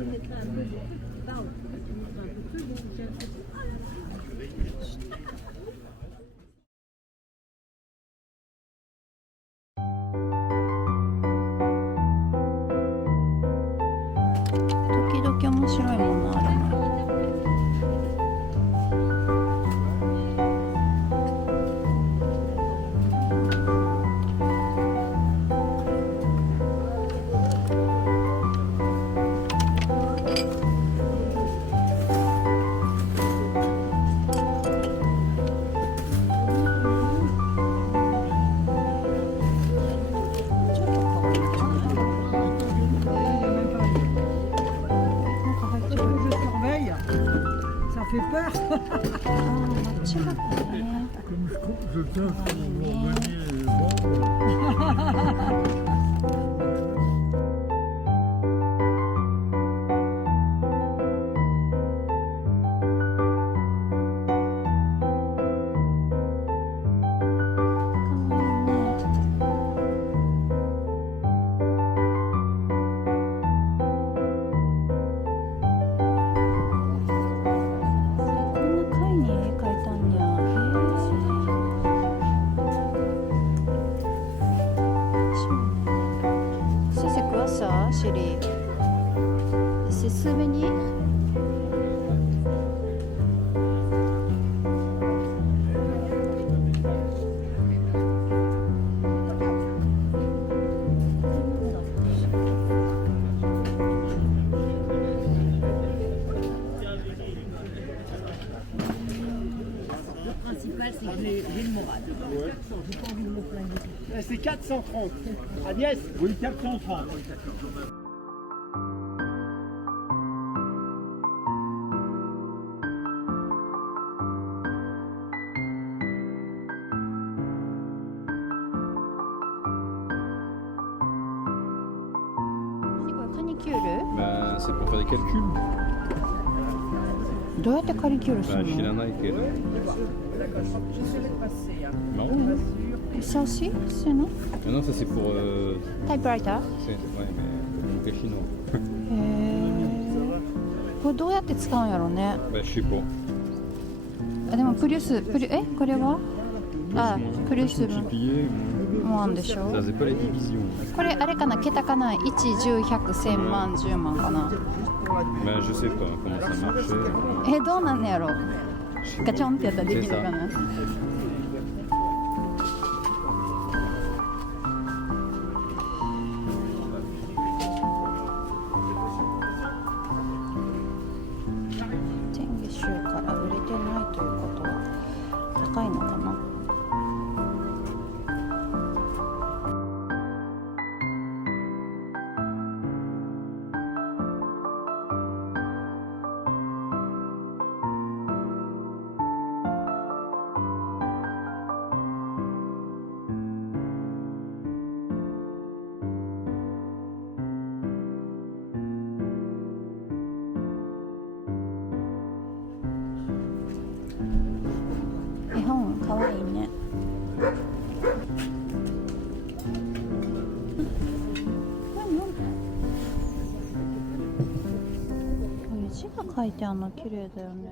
時々面白いものあるな。fait peur. Comme je pense que vous reveniez bon. Chérie, c'est souvenir. Le principal, c'est que j'ai le moral. Ouais. J'ai pas envie de me plaindre. C'est 430. Agnès? Oui, 430. Bah, c'est pour faire des calculs. どうやってカリキュールす Bah, る chez の Lana et Ked. Non. Ça aussi, c'est non Ah non, ça c'est pour. Typewriter. C'est ouais, mais chinois. へえ。これどうやって使うんやろうね。 Bah, je sais pas. あ、でもプリウス、これはあ、プリウス Multiplier. もあんでしょ Ça faisait pas la division. これあれかな、桁かな、1、10、100、1000万、10万かな。 Bah, je sais pas comment ça marchait. どうなんねやろ。ガチョンってやったらできるかな。チェンゲ州から売れてないということは高いのかな。絵本かわいいね。これ字が書いてあるの綺麗だよね。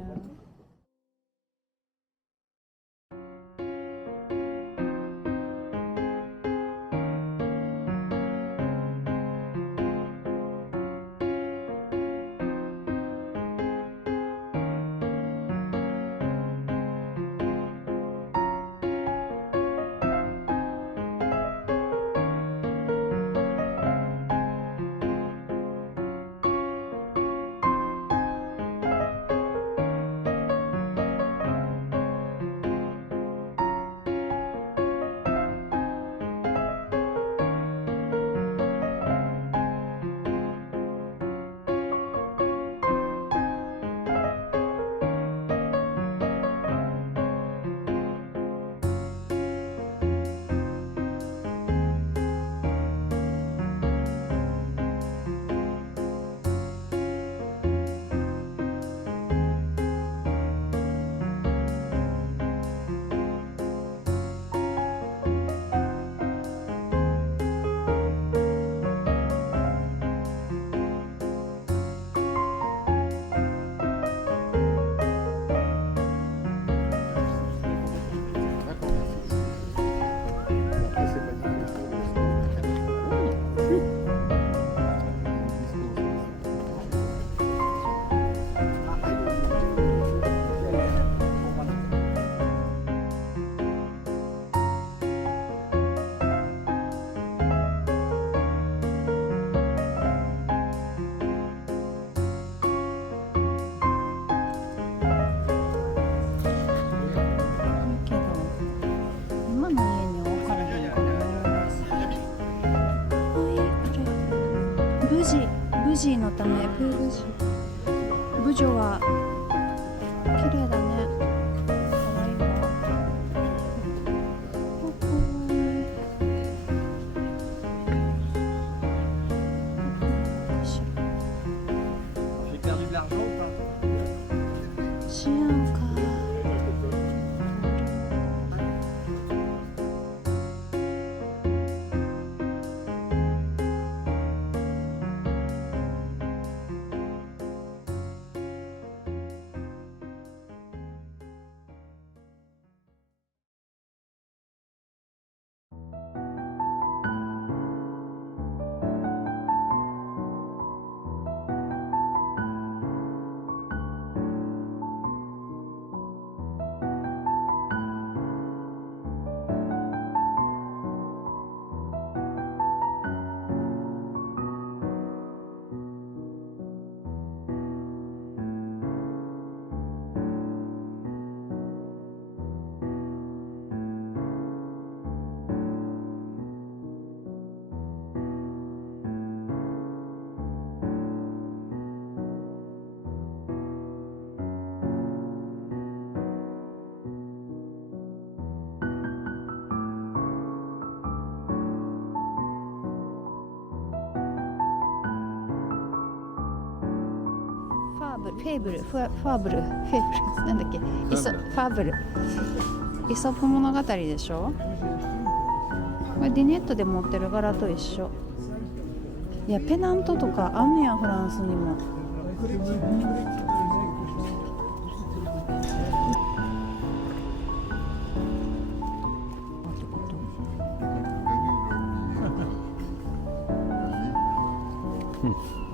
シーのため PVC ブジョは綺麗だね。可愛いわ。J'ai perdu de l'argent ou pas? シアンか。フェーブル、ファーブル、なんだっけ、ファーブル、イソップ物語でしょ。これディネットで持ってる柄と一緒。いや、ペナントとかあんねや、フランスにも。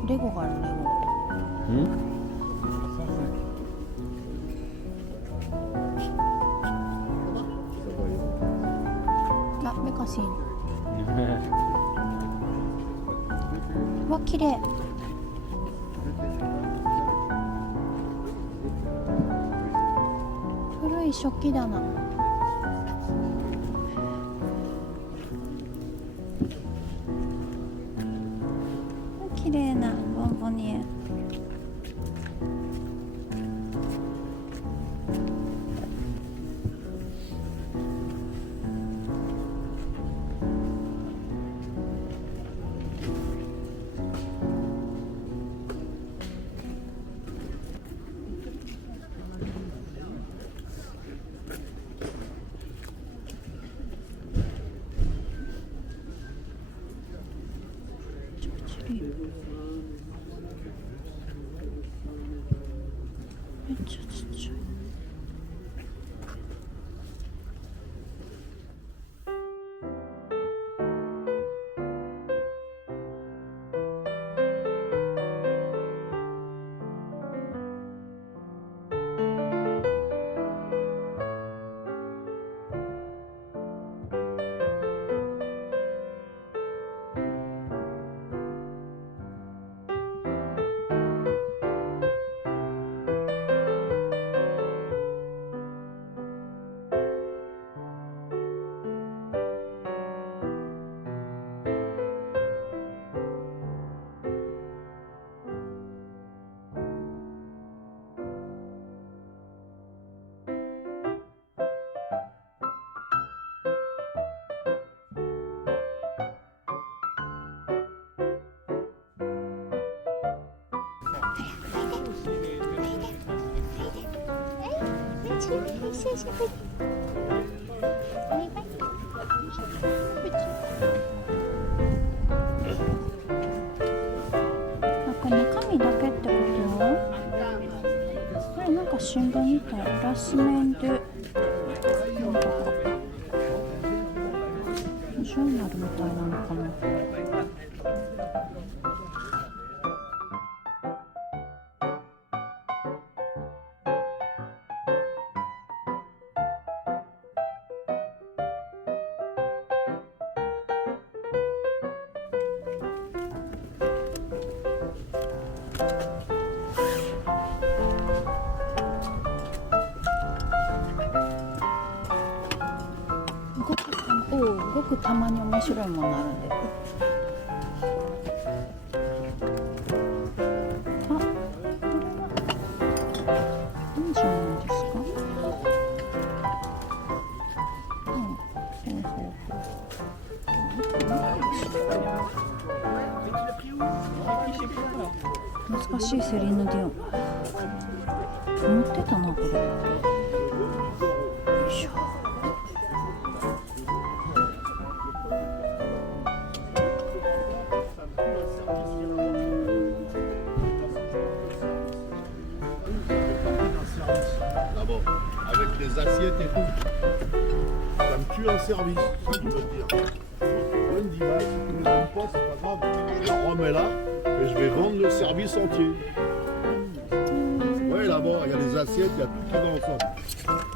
レゴがある、レゴ。あ、メカシン。わ、綺麗。古い食器棚。綺麗なボンボニエ。めっちゃちっちゃい。なんか中身だけってこと？これなんか新聞みたい。ラスメンでなんかジャーナルみたいなのかな。ごくたまに面白いものあるんで。かしいセリーヌ・ディオン。持ってたなこれ。よいしょ。Là-bas, avec les assiettes et tout. Ça me tue un service, c'est ce que je veux dire. Plein d'images, si tu ne les donnes pas, c'est pas grave. Je la remets là et je vais vendre le service entier. Ouais, là-bas, il y a les assiettes, il y a tout qui va ensemble.